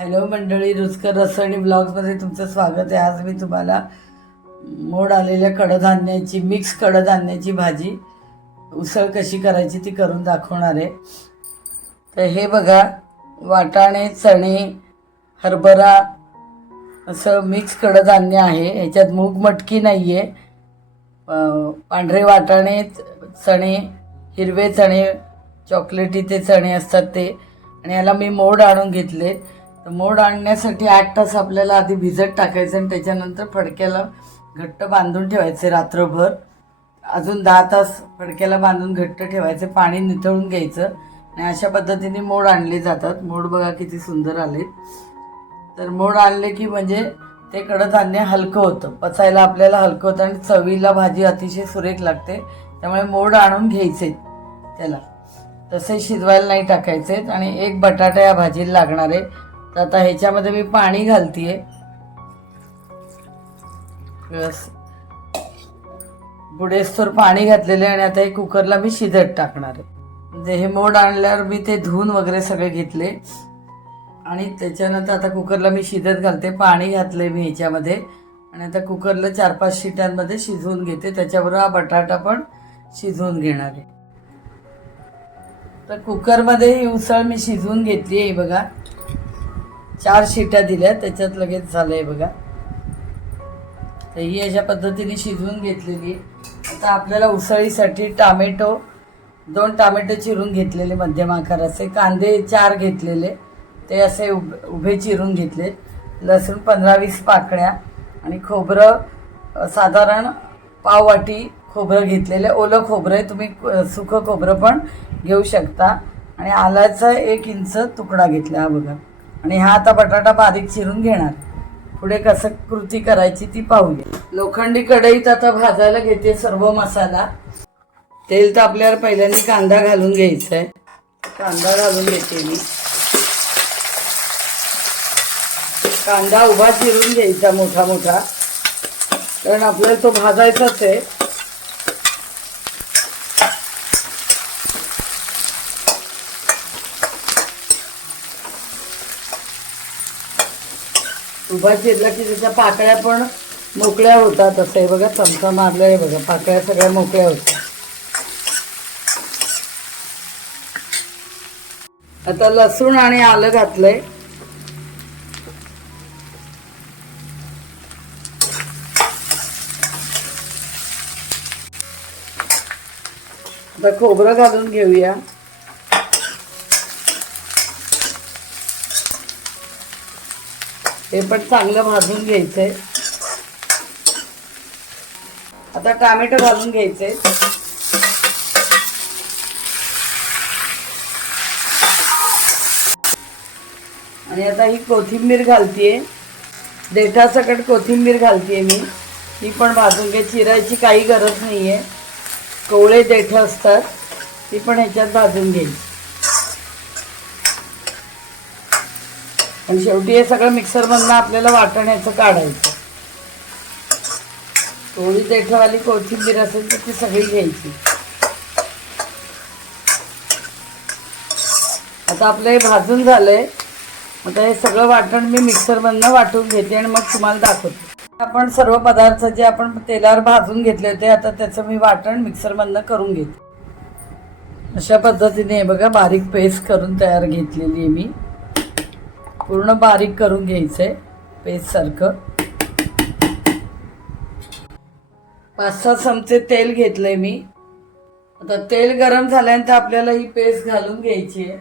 Hello मंडळी, रुचकर रसोई ब्लॉग्समध्ये तुमचं स्वागत आहे। आज मी तुम्हाला मोड आलेल्या कडधान्याची मिक्स कडधान्याची भाजी उसळ कशी करायची ती करून दाखवणार आहे। तर हे बघा, वाटाणे, चणे, हरभरा असं मिक्स कडधान्य आहे। ह्याच्यात मूग मटकी नाही आहे, पांढरे वाटाणे, चणे, हिरवे चणे, चॉकलेटी ते चणे असतात ते, आणि याला मी मोड आणून घेतले। तर मोड आणण्यासाठी 8 तास आपल्याला आधी भिजत टाकायचं आणि त्याच्यानंतर फडक्याला घट्ट बांधून ठेवायचे रात्रभर। अजून 10 तास फडक्याला बांधून घट्ट ठेवायचे, पाणी निथळून घ्यायचं आणि अशा पद्धतीने मोड आणले जातात। मोड बघा किती सुंदर आले। तर मोड आणले की म्हणजे ते कडधान्य हलकं होतं, पचायला आपल्याला हलकं होतं आणि चवीला भाजी अतिशय सुरेख लागते। त्यामुळे मोड आणून घ्यायचे, त्याला तसे शिजवायला नाही टाकायचे। आणि 1 बटाटा या भाजीला लागणार आहे। तर आता ह्याच्यामध्ये मी पाणी घालतीये, बुडेस्तोर पाणी घातलेले, आणि आता हे कुकरला मी शिजत टाकणार आहे। म्हणजे हे मोड आणल्यावर मी ते धुवून वगैरे सगळे घेतले आणि त्याच्यानंतर आता कुकरला मी शिजत घालते। पाणी घातले मी ह्याच्यामध्ये आणि आता कुकरला 4-5 शिट्यांमध्ये शिजवून घेते। त्याच्याबरोबर हा बटाटा पण शिजवून घेणार आहे। तर कुकरमध्ये ही उसळ मी शिजवून घेतली आहे बघा, 4 शिट्या दिल्या, त्याच्यात लगेच झालंय बघा। तर ही अशा पद्धतीने शिजवून घेतलेली। आता आपल्याला उसळीसाठी टोमॅटो 2 टोमॅटो चिरून घेतलेले मध्यम आकाराचे, कांदे 4 घेतलेले ते असे उभे चिरून घेतले, लसूण 15-20 पाकळ्या, आणि खोबरं साधारण पाव वाटी खोबरं घेतलेलं, ओलं खोबरं आहे, तुम्ही सुकं खोबरं पण घेऊ शकता, आणि आल्याचा 1 इंच तुकडा घेतला हा बघा। आणि हा आता बटाटा बारीक चिरून घेणार। पुढे कसं कृती करायची ती पाहूया। लोखंडी कढईत आता भाजायला घेते सर्व मसाला। तेल तापल्यावर पहिल्यांदा कांदा घालून घ्यायचा आहे। कांदा घालून घेते मी। कांदा उभा चिरून घ्यायचा मोठा मोठा, कारण आपल्याला तो भाजायचाच आहे। उभा चिरला की त्याच्या पाकळ्या पण मोकळ्या होतात। असं आहे बघा, चमचा मारला आहे बघा, पाकळ्या सगळ्या मोकळ्या होतात। आता लसूण आणि आलं घातलंय। आता खोबरं घालून घेऊया। हे पण चांगलं भाजून घ्यायचंय। आता टोमॅटो घालून घ्यायचे, आणि आता ही कोथिंबीर घालतीये, देठासकट कोथिंबीर घालतीये मी। ही पण भाजून घे, चिरायची काही गरज नाहीये, कोवळे देठ असतात, ती पण ह्याच्यात भाजून घ्यायची। आणि शेवटी हे सगळं मिक्सरमधनं आपल्याला वाटण्याचं काढायचं। थोडी देठवाली कोथिंबीर असेल तर ती सगळी घ्यायची। आता आपलं हे भाजून झालंय। आता हे सगळं वाटण मी मिक्सरमधनं वाटून घेते आणि मग तुम्हाला दाखवते। आपण सर्व पदार्थ जे आपण तेलावर भाजून घेतले होते, आता त्याचं मी वाटण मिक्सरमधनं करून घेते। अशा पद्धतीने बघा, बारीक पेस्ट करून तयार घेतलेली आहे मी। पूर्ण बारीक करून घ्यायचंय पेस्ट सारखं। 5-6 चमचे तेल घेतलंय मी। आता तेल गरम झाल्यानंतर आपल्याला ही पेस्ट घालून घ्यायची आहे।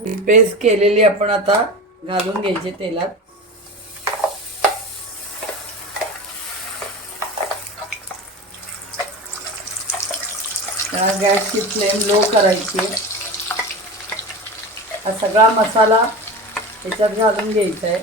ही पेस्ट केलेली आपण आता घालून घ्यायची तेलात। गॅसची फ्लेम लो करायची। हा सगळा मसाला त्याच्यात घालून घ्यायचा आहे।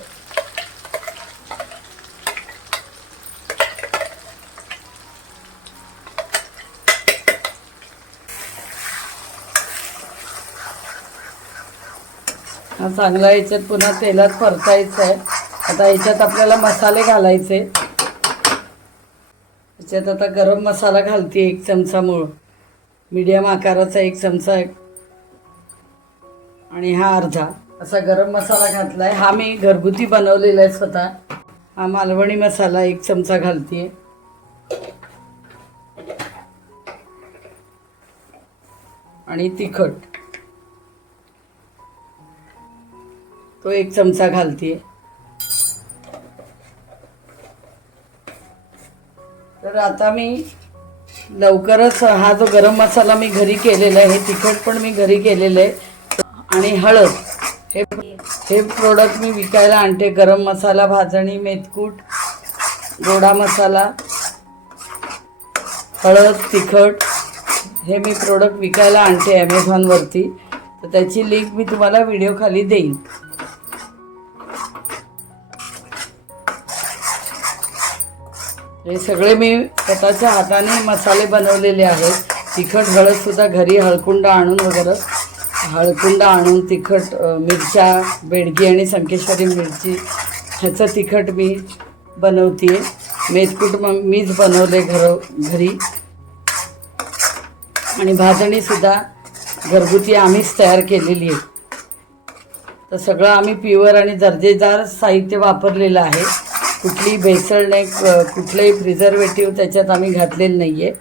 हा चांगला याच्यात पुन्हा तेलात परतायचा आहे। आता याच्यात आपल्याला मसाले घालायचे। याच्यात आता गरम मसाला घालते 1 चमचा मीडियम आकाराचा 1 चमचा, आणि हा अर्धा असा गरम मसाला घातलाय। हा मी घरगुती बनवलेला आहे स्वतः। हा मालवणी मसाला 1 चमचा घालतेय। आणि तिखट तो 1 चमचा घालतेय। तर आता मी लवकरच हा जो गरम मसाला मी घरी केलेला आहे, तिखट पण मी घरी केलेलं आहे आणि हळद हे प्रोडक्ट मी विकायला आणते। गरम मसाला, भाजणी, मेथकूट, गोडा मसाला, हळद, तिखट हे मी प्रोडक्ट विकायला आणते ॲमेझॉनवरती। तर त्याची लिंक मी तुम्हाला व्हिडिओ खाली देईन। हे सगळे मी स्वतःच्या हाताने मसाले बनवलेले आहेत। तिखट, हळद सुद्धा घरी हळकुंड आणून तिखट, मिरच्या, बेडगी आणि संकेश्वरी मिरची ह्याचं तिखट मी बनवते। मेथकूट मीच बनवले घरी आणि भाजणी सुद्धा घरगुती आम्हीच तयार केलेली आहे। तर सगळं आम्ही प्युअर आणि दर्जेदार साहित्य वापरलेलं आहे। कुठली भेसळ नाही, कुठलंही प्रिझर्वेटिव्ह त्याच्यात आम्ही घातलेलं नाही आहे।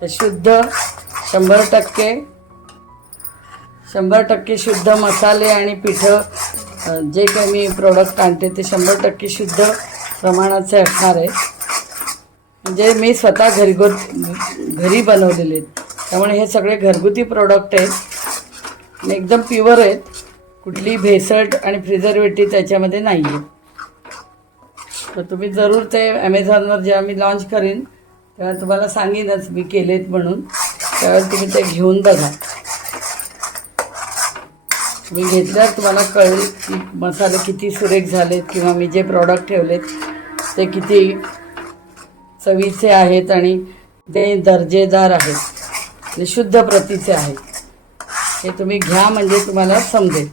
तर शुद्ध 100% शुद्ध मसाले आणि पिठं जे काही मी प्रोडक्ट आणते ते 100% शुद्ध प्रमाणाचे असणार आहे। म्हणजे मी स्वतः घरी बनवलेले आहेत, त्यामुळे हे सगळे घरगुती प्रोडक्ट आहेत आणि एकदम प्युअर आहेत। कुठली भेसळ आणि प्रिझर्वेटिव्ह त्याच्यामध्ये नाही आहे। तर तुम्ही जरूर ते ॲमेझॉनवर जेव्हा मी लॉन्च करीन तेव्हा तुम्हाला सांगेनच मी केलेत म्हणून, त्यावेळेस तुम्ही ते घेऊन बघा। तुम्ही घेतल्यावर तुम्हाला कळेल की मसाले किती सुरेख झालेत किंवा मी जे प्रॉडक्ट ठेवलेत ते किती चवीचे आहेत आणि ते दर्जेदार आहेत, ते शुद्ध प्रतीचे आहेत। हे तुम्ही घ्या म्हणजे तुम्हाला समजेल।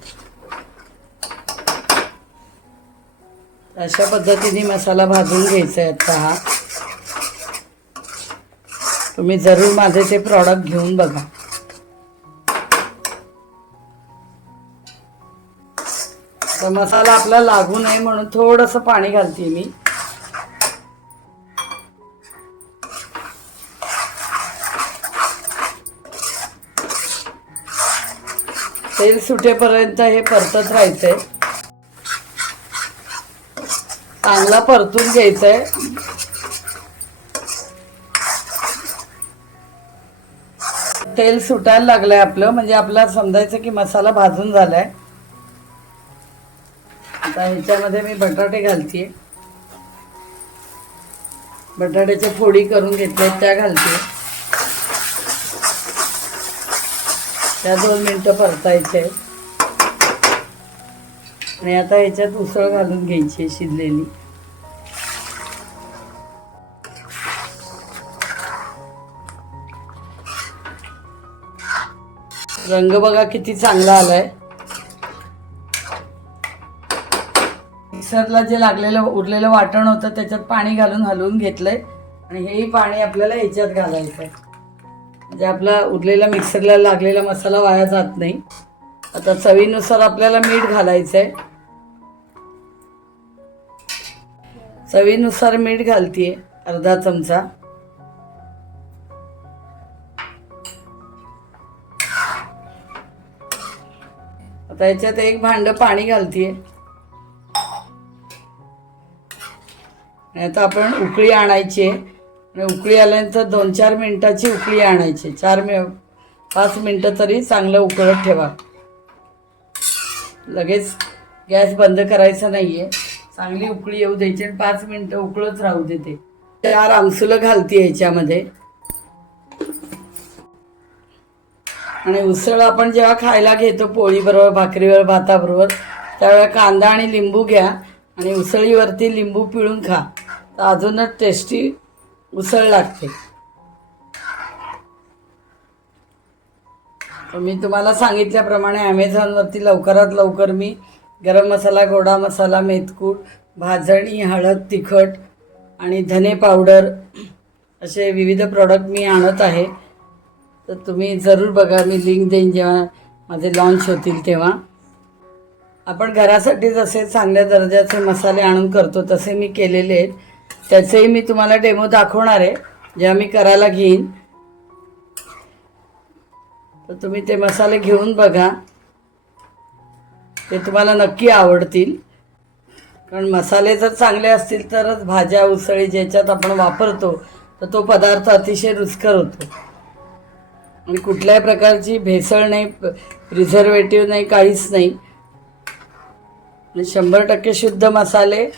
अशा पद्धतीने मसाला भाजून घ्यायचा आहे। आता हा तुम्ही जरूर माझे ते प्रॉडक्ट घेऊन बघा। तर मसाला आपला लागू नये म्हणून थोडंसं पाणी घालते मी। तेल सुटेपर्यंत हे परतत राहायचंय, चांगला परतून घ्यायचंय। तेल सुटायला लागलंय आपलं, म्हणजे आपल्याला समजायचं की मसाला भाजून झालाय। आता ह्याच्यामध्ये मी बटाटे घालतेय, बटाट्याच्या फोडी करून घेतल्यात त्या घालते। त्या 2 मिनिटं परतायचे आणि आता ह्याच्यात उसळ घालून घ्यायची शिजलेली। रंग बघा किती चांगला आलाय। मिक्सरला जे लागलेलं उरलेलं वाटण होतं त्याच्यात पाणी घालून हलवून घेतलंय आणि हेही पाणी आपल्याला ह्याच्यात घालायचं आहे, म्हणजे आपला उरलेला मिक्सरला लागलेला मसाला वाया जात नाही। आता चवीनुसार आपल्याला मीठ घालायचं आहे। चवीनुसार मीठ घालतेय, अर्धा चमचा। आता याच्यात 1 भांड पाणी घालतेय। आता आपण उकळी आणायची आहे आणि उकळी आल्यानंतर 2-4 मिनिटाची उकळी आणायची। 5 मिनिटं तरी चांगलं उकळत ठेवा। लगेच गॅस बंद करायचा नाहीये, चांगली उकळी येऊ द्यायची आणि 5 मिनिटं उकळत राहू देते। 4 आमसुलं घालते ह्याच्यामध्ये। आणि उसळ आपण जेव्हा खायला घेतो पोळीबरोबर, भाकरीवर, भाताबरोबर, त्यावेळेला कांदा आणि लिंबू घ्या आणि उसळीवरती लिंबू पिळून खा, तर अजूनच टेस्टी उसळ लागते। तर मी तुम्हाला सांगितल्याप्रमाणे ॲमेझॉनवरती लवकरात लवकर मी गरम मसाला, गोडा मसाला, मेथकूट, भाजणी, हळद, तिखट आणि धने पावडर असे विविध प्रॉडक्ट मी आणत आहे। तर तुम्ही जरूर बघा, मी लिंक देईन जेव्हा माझे लॉन्च होतील तेव्हा. आपण घरासाठी जसे चांगल्या दर्जाचे मसाले आणून करतो तसे मी केलेले आहेत. त्याचेही मी तुम्हाला डेमो दाखवणार आहे जेव्हा मी करायला घेईन. तर तुम्ही ते मसाले घेऊन बघा, ते तुम्हाला नक्की आवडतील. कारण मसाले जर चांगले असतील तरच भाज्या उसळी ज्याच्यात आपण वापरतो तर तो पदार्थ अतिशय रुचकर होतो. आणि कुठल्याही प्रकारची भेसळ नाही, प्रिझर्वेटिव्ह नाही, काहीच नाही. 100% शुद्ध मसाले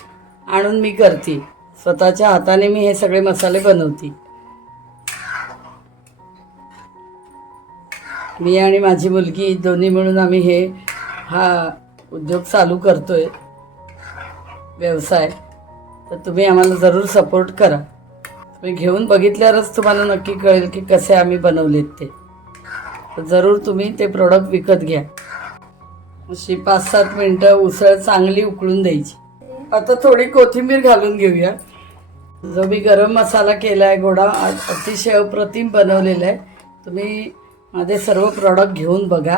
आणून मी करते. स्वतःच्या हाताने मी हे सगळे मसाले बनवते. मी आणि माझी मुलगी दोन्ही मिळून आम्ही हा उद्योग चालू करतोय, व्यवसाय. तर तुम्ही आम्हाला जरूर सपोर्ट करा. तुम्ही घेऊन बघितल्यावरच तुम्हाला नक्की कळेल की कसे आम्ही बनवलेत ते. तर जरूर तुम्ही ते प्रोडक्ट विकत घ्या. अशी 5-7 मिनटं उसळ चांगली उकळून द्यायची. आता थोडी कोथिंबीर घालून घेऊया. जो मी गरम मसाला केला आहे गोडा, अतिशय अप्रतिम बनवलेला आहे. तुम्ही माझे सर्व प्रॉडक्ट घेऊन बघा,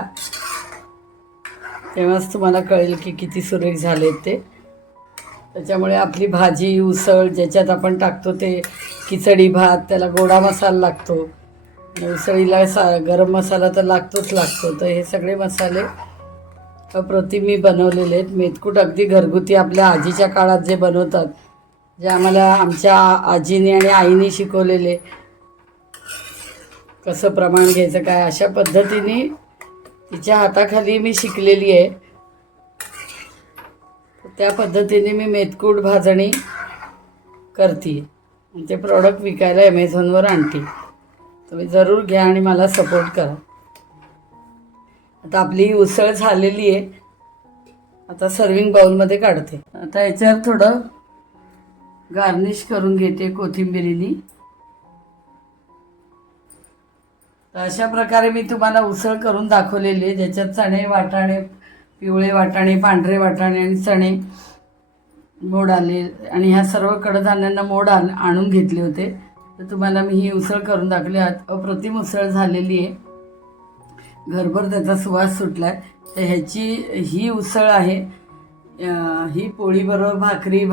तेव्हाच तुम्हाला कळेल की किती सुरेख झालेत ते. त्याच्यामुळे आपली भाजी उसळ ज्याच्यात आपण टाकतो ते खिचडी भात, त्याला गोडा मसाला लागतो. उसळीला गरम मसाला तर लागतो. तर हे सगळे मसाले अप्रतिम मी बनवलेले आहेत. मेथकूट अगदी घरगुती आपल्या आजीच्या काळात जे बनवतात, जे आम्हाला आमच्या आजीने आणि आईने शिकवलेले, कसं प्रमाण घ्यायचं काय, अशा पद्धतीने तिच्या हाताखाली मी शिकलेली आहे. त्या पद्धतीने मी मेथकूट भाजणी करते. ते प्रॉडक्ट विकायला ॲमेझॉनवर आणते. तुम्ही जरूर घ्या आणि मला सपोर्ट करा. आता आपली ही उसळ झालेली आहे. आता सर्विंग बाउलमध्ये काढते. आता याच्यावर थोडं गार्निश करून घेते कोथिंबिरीनी. तर अशा प्रकारे मी तुम्हाला उसळ करून दाखवलेली आहे, ज्याच्यात चणे, वाटाणे, पिवळे वाटाणे, पांढरे वाटाणे आणि चणे मोड आले आणि ह्या सर्व कडधान्यांना मोड आणून घेतले होते. तर तुम्हाला मी ही उसळ करून दाखवली. अप्रतिम उसळ झालेली आहे. घरभर त्याचा सुवास सुटला आहे. तर ही उसळ आहे. ही पोळीबरोबर भाकरी,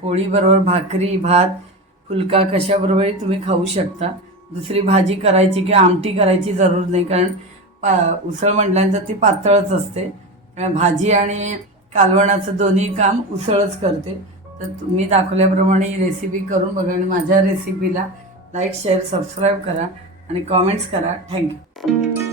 पोळीबरोबर भाकरी, भात, फुलका कशाबरोबरही तुम्ही खाऊ शकता. दुसरी भाजी करायची किंवा आमटी करायची जरूर नाही, कारण उसळ म्हटल्यानंतर ती पातळच असते. भाजी आणि कालवणाचं दोन्ही काम उसळच करते. तर तुम्ही दाखवल्याप्रमाणे ही रेसिपी करून बघा आणि माझ्या रेसिपीला लाईक, शेअर, सबस्क्राईब करा आणि कॉमेंट्स करा. थँक्यू.